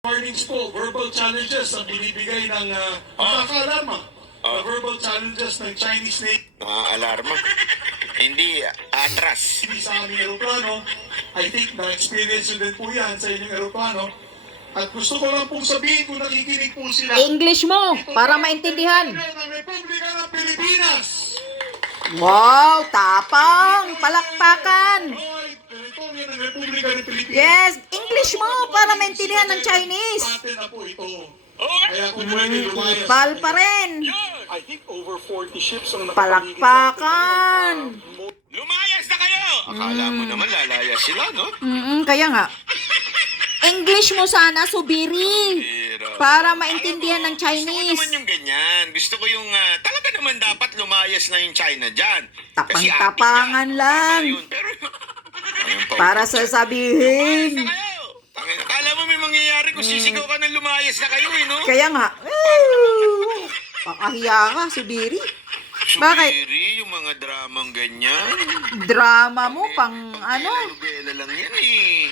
Warnings po, verbal challenges ang binibigay ng nakaka-alarma na verbal challenges ng Chinese Alarma. Hindi atras. Navy sa aming aeroplano. I think na-experience nyo din po yan sa inyong aeroplano. At gusto ko lang pong sabihin kung nakikinig po sila. English mo, para maintindihan. Ng Republika ng Pilipinas. Wow, tapang, palakpakan. Hoy, teritoryo ng Republika ng Pilipinas. Yes, English mo, para maintindihan ng Chinese. Atin na po ito. Kaya kung pwede lumayas. Ipal pa rin. I think over 40 ships ang Palakpakan. Lumayas na kayo! Akala mo naman lalayas sila, no? Kaya nga. English mo sana, Subiri. Pero, Para maintindihan ng Gusto ko Chinese. naman yung ganyan. Gusto ko yung talaga naman dapat lumayas na yung China dyan. Kasi Tapang-tapangan atin yan. lang. Tama yun. Pero, ayun pa. Para Lumayas sasabihin. na kayo! Akala mo may mangyayari kung sisigaw ka ng lumayas na kayo, eh, no? Kaya nga. Pakahiya ka, Subiri. Bakit? Subiri, yung mga dramang ganyan. Drama mo, pang ano? Telenovela lang yan, eh.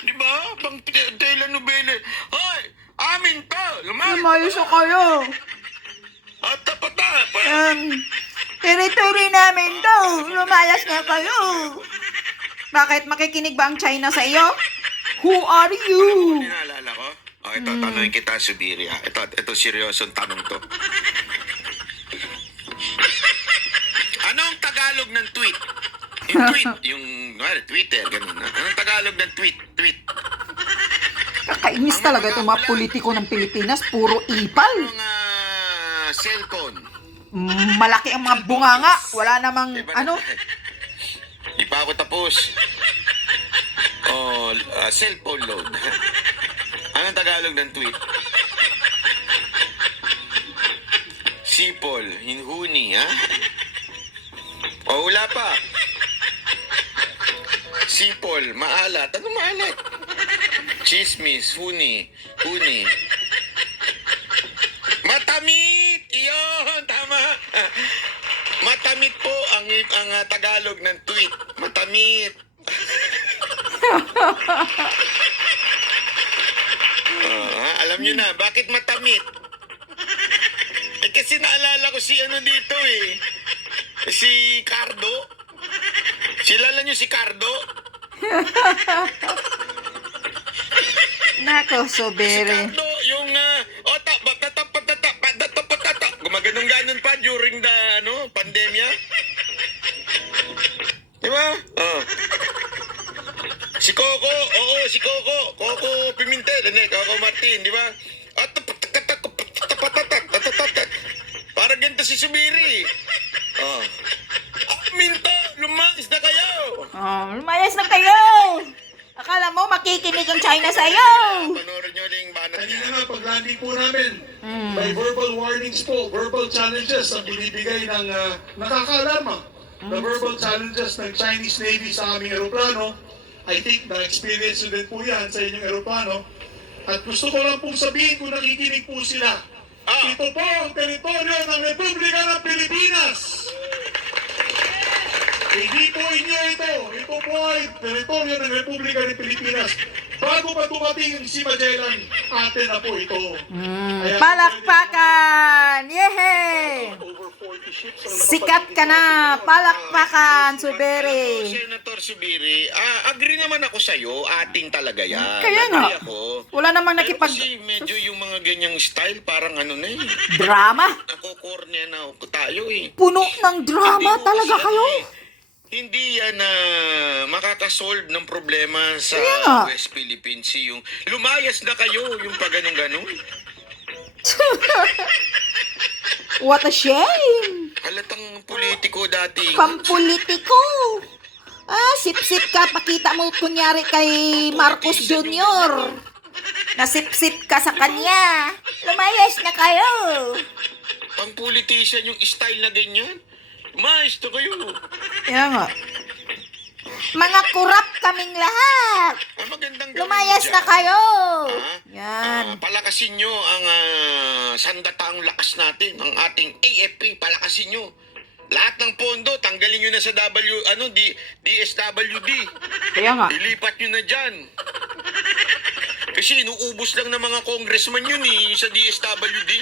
Di ba? Pang telenovela. Hoy! Amin to! Lumayos na kayo. At tapat na! Teritoryo namin to. Lumayas na kayo. Bakit? Makikinig ba ang China sa iyo? Who are you? Naalala ko? Oh, ito, tanongin kita, Subiri. Ito, seryosong tanong to. Anong Tagalog ng tweet? Yung tweet, Twitter, ganun. Anong Tagalog ng tweet? Kakainis talaga itong mga politiko ng Pilipinas. Puro ipal. Mga cellphone. Malaki ang mga bunganga. Wala namang Diba ano. Di pa ako tapos. Cellphone load. Anong Tagalog ng tweet? Sipol, hinhuni, ha? O, wala pa. Sipol, maalat. Ano maalat? Chismis, huni. Matamit! Iyon, tama. Matamit po ang Tagalog ng tweet. Matamit. Alam nyo na, bakit matamit? Kasi naalala ko si dito eh. Si Cardo. Silala nyo si Cardo? Nako, Si Subiri. Cardo, yung gumaganong-ganon pa during the pandemya. Di ba? Oh. Si Coco, si Coco. Coco Pimentel, Coco Martin, di ba? Para ganito si Subiri. Oh. Minto, lumayas na kayo. Lumayas na kayo. Akala mo makikinig ang China sa iyo. Panoorin nyo ulit yung banat Kanina niya. nga, pag-landing po namin, may verbal warnings po, verbal challenges ang binibigay ng nakaka-alarma na verbal challenges ng Chinese Navy sa aming aeroplano. I think na-experience nyo din po yan sa inyong aeroplano. At gusto ko lang pong sabihin kung nakikinig po sila. Ito po ang teritoryo ng Republika ng Pilipinas. Hindi po inyo ito. Ito po ay teritoryo ng Republika ng Pilipinas. Bago pa dumating si Magellan, atin na po ito. Kaya- Palakpakan! Yehey! over 40 ships ang Sikat ka na! Palakpakan, Subiri! Senator Subiri, agree naman ako sa'yo, atin talaga yan. Kaya nga. Agree ako. Wala namang Pero nakipag... kasi medyo yung mga ganyang style, parang Drama? nakukornea na tayo eh. Puno ng drama Hindi mo talaga kasi kayo. Hindi yan na makakasolve ng problema sa Kaya nga. West Philippine Sea. Yung lumayas na kayo, yung pa ganun-ganun. What a shame! Halatang politiko dati. Pampolitiko! Sip-sip ka. Pakita mo kunyari kay Marcos Jr. Nasip-sip ka sa kanya. Lumayas na kayo. Pang politician yung style na ganyan. Lumayas na kayo. Kaya nga. Mga kurap kaming lahat. Magandang gawin Lumayas dyan. na kayo. Ha? Yan. Palakasin nyo ang sandataang lakas natin, ang ating AFP, palakasin nyo. Lahat ng pondo, tanggalin nyo na sa DSWD. Kaya nga. Ilipat nyo na dyan. Kasi inuubos lang ng mga congressman yun sa DSWD.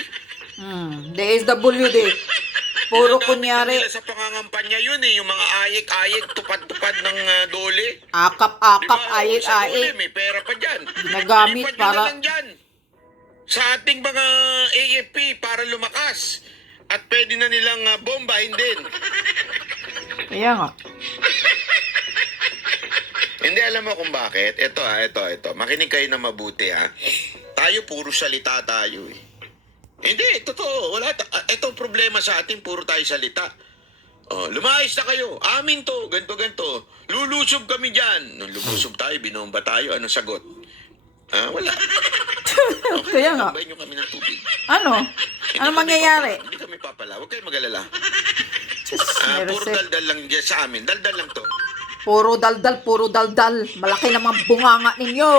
DSWD. Puro Ginagamit kunyari, na nila sa pangangampanya yun yung mga ayek-ayek, tupad-tupad ng dole. akap-akap, Sa dole, ayik-ayik. may pera pa dyan. Ginagamit Lipat nyo para- na lang dyan. Sa ating mga AFP para lumakas. At pwede na nilang bombahin din. Kaya nga. Hindi, alam mo kung bakit. Ito. Makinig kayo na mabuti Tayo puro salita tayo Hindi, totoo. Ito problema sa atin, puro tayo salita. Lumayas na kayo. Amin to, ganto. Lulusob kami dyan. Nung lulusob tayo, binomba tayo. Anong sagot? Wala. Okay, Kaya nga. tambayin nyo kami ng tubig. Ano? Hindi Ano kami mangyayari? papala. Hindi kami papala. Huwag kayong mag-alala. Diyos, may Puro reset. daldal lang dyan sa amin. Daldal lang to. Puro daldal. Malaki naman bunganga ninyo.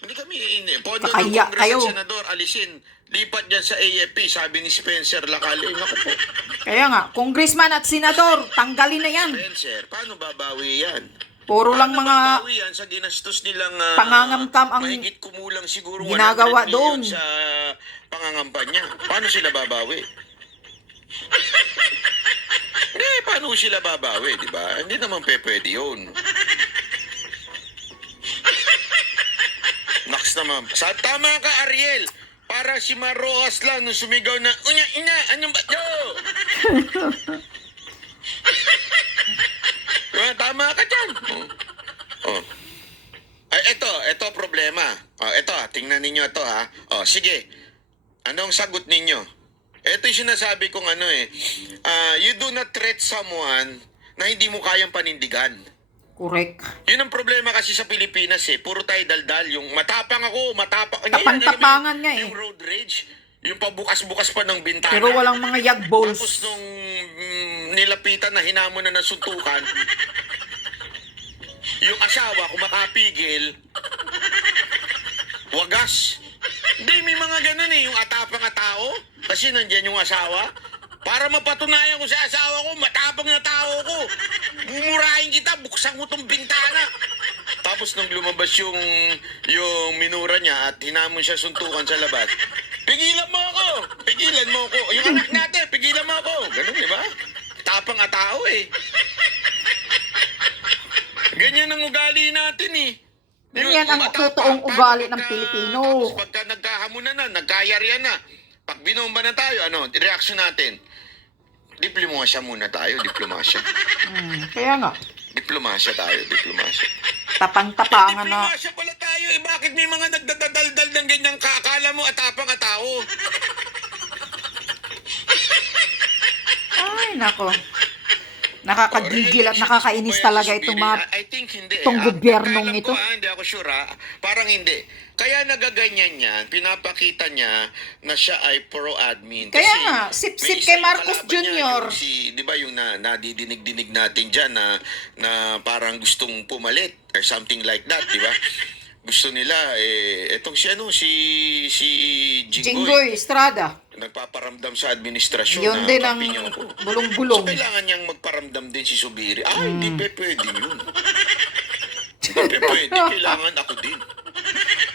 Hindi kami pondo ng Kakaya Congress kayo. at Senador, alisin. Lipat dyan sa AFP, sabi ni Spencer Lacale. Naku po. Kaya nga, congressman at senador, tanggalin na yan. Spencer, paano babawi yan? Puro lang mga Babawi yan sa ginastos nilang pangangamkam ang mahigit kumulang siguro ginagawa 100 doon. million sa pangangampanya. Paano sila babawi? Paano sila babawi, di ba? Hindi naman pwede yun. Naks naman. Tama ka, Ariel. Para si Marrojas lang nung sumigaw na, Unya, ina, anong ba ito? Tama ka dyan. Ay, ito problema. Ito, tingnan ninyo ito sige. Anong sagot ninyo? Ito yung sinasabi kong you do not threat someone na hindi mo kayang panindigan. correct. Yun ang problema kasi sa Pilipinas puro tayo daldal. Yung matapang ako, Tapang-tapangan nga Yung road rage, yung pabukas-bukas pa ng bintana. Pero walang mga yag Tapos balls. nung nilapitan na hinamon na ng suntukan, yung asawa, kung makapigil, wagas. Hindi, may mga ganun yung atapang na tao. Kasi nandyan yung asawa. Para mapatunayan ko sa asawa ko, matapang na tao ko. Mumurahin kita, buksan ko tong bintana. Tapos nung lumabas yung minura niya at hinamon siya suntukan sa labas, pigilan mo ako! Pigilan mo ako! Yung anak natin, pigilan mo ako! Ganun, di ba? Tapang na tao Ganyan ang ugali natin Ganyan ang matapang. totoong ugali ng Pagka- Pilipino. Tapos pagka nagkahamunan na, nagkayarian na, pag binomba na tayo, reaction natin? Diplomasya muna tayo, diplomasya. Kaya nga, Diplomasya tayo, diplomasya. tapang-tapangan na. Diplomasya pala tayo Bakit may mga nagdadaldal ng ganyang kakala mo atapang at tao? Ay, nako. Nakakagigil at nakakainis talaga itong mga I think hindi. itong gobyernong Alam ito. ko, hindi ako sure Parang hindi. Kaya nagaganyan yan, pinapakita niya na siya ay pro-admin. Kaya Kasi nga, sip-sip may kay isa Marcos yung kalaban niya, Jr. di ba yung nadidinig-dinig natin dyan na parang gustong pumalit or something like that, di ba? Gusto nila, etong si Jinggoy Estrada. nagpaparamdam sa administrasyon Yun na din ang kampi niyo ako. bulong-bulong. So, kailangan niyang magparamdam din si Subiri. Hindi pwede yun. Hindi pwede. Kailangan ako din.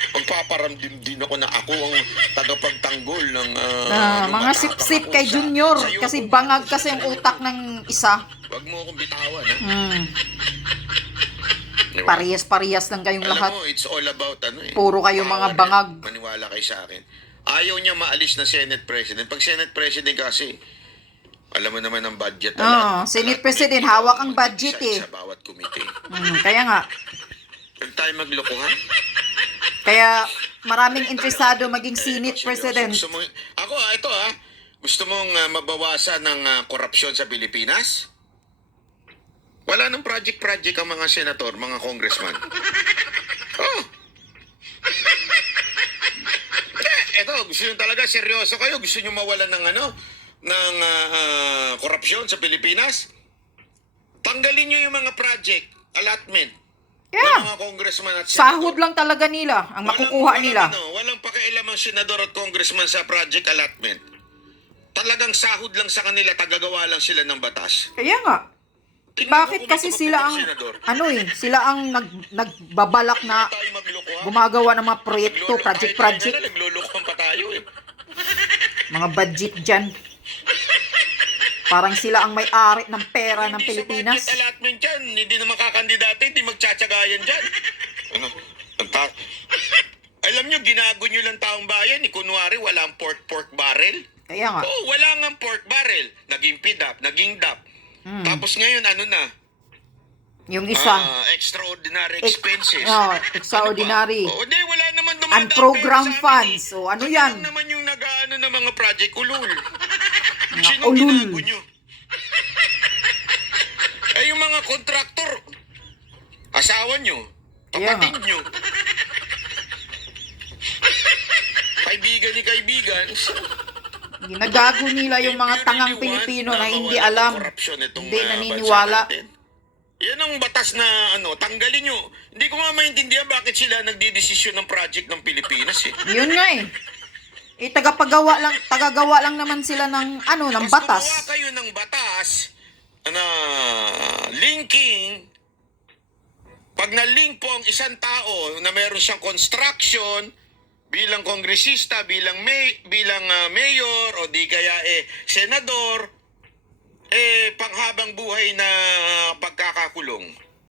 Magpaparamdam din ako na ako ang tagapagtanggol ng Mga matapang sip-sip ako kay sa- Junior. sa'yo Kasi ko. bangag kasi ang utak ng isa. Huwag mo akong bitawan, Di ba? Parehas-parehas lang kayong Alam lahat. mo, it's all about Puro kayo mga power bangag. Maniwala kayo sa akin. Ayaw niya maalis na Senate President. Pag Senate President kasi, alam mo naman ang budget. Senate President, hawak ang budget Sa bawat committee. Kaya nga. Huwag tayo maglokohan. Kaya maraming interesado maging Senate Seryoso. President. Gusto mo, ako, ito gusto mong mabawasan ng korupsyon sa Pilipinas? Wala nang project-project ang mga senator, mga congressman. Ito, gusto nyo talaga, seryoso kayo? Gusto nyo mawalan ng korupsyon sa Pilipinas? Tanggalin nyo yung mga project, allotment, ng Yeah. mga congressman at Sahod lang talaga nila ang makukuha nila. Walang pakialam ang senador at congressman sa project allotment. Talagang sahod lang sa kanila, tagagawa lang sila ng batas. Kaya nga. Tingnan mo Bakit kung kasi may sila ang, senador. sila ang nagbabalak na Tayo magloko ha. gumagawa ng mga proyekto, Naglolo- kahit project. tayo na, naglolokohan pa tayo eh. Mga budget dyan. Parang sila ang may-ari ng pera ng Hindi Pilipinas. sa budget allotment yan. Hindi na makakandidate, hindi magtsatsagayan dyan. Ano? Alam nyo, ginago nyo lang taong bayan. Kunwari, walang pork barrel. Kaya nga. Oo, wala nga pork barrel. Naging PDAP, naging DAP. Tapos ngayon, ano na? Yung isa, Extraordinary expenses. extraordinary. Oo, di, wala naman dumadaan Unprogram pera sa amin funds. eh. O, ano Kami yan? lang naman yung nag-ano ng mga project, ulul. Mga Sino ulul. ginago nyo? Eh, yung mga kontraktor, asawa nyo, Kaya kapatid nga. nyo, kaibigan ni kaibigan. Ginagago nila yung mga tangang Pilipino na hindi alam, hindi naniniwala. Yan ang batas na tanggalin nyo. Hindi ko nga maintindihan bakit sila nagdidesisyon ng project ng Pilipinas eh. Yun nga eh. Tagagawa lang naman sila ng ng Mas gumawa batas. kayo ng batas na linking. Pag na-link po ang isang tao na meron siyang construction bilang kongresista, bilang mayor o di kaya senador, panghabang buhay na pagkakakulong.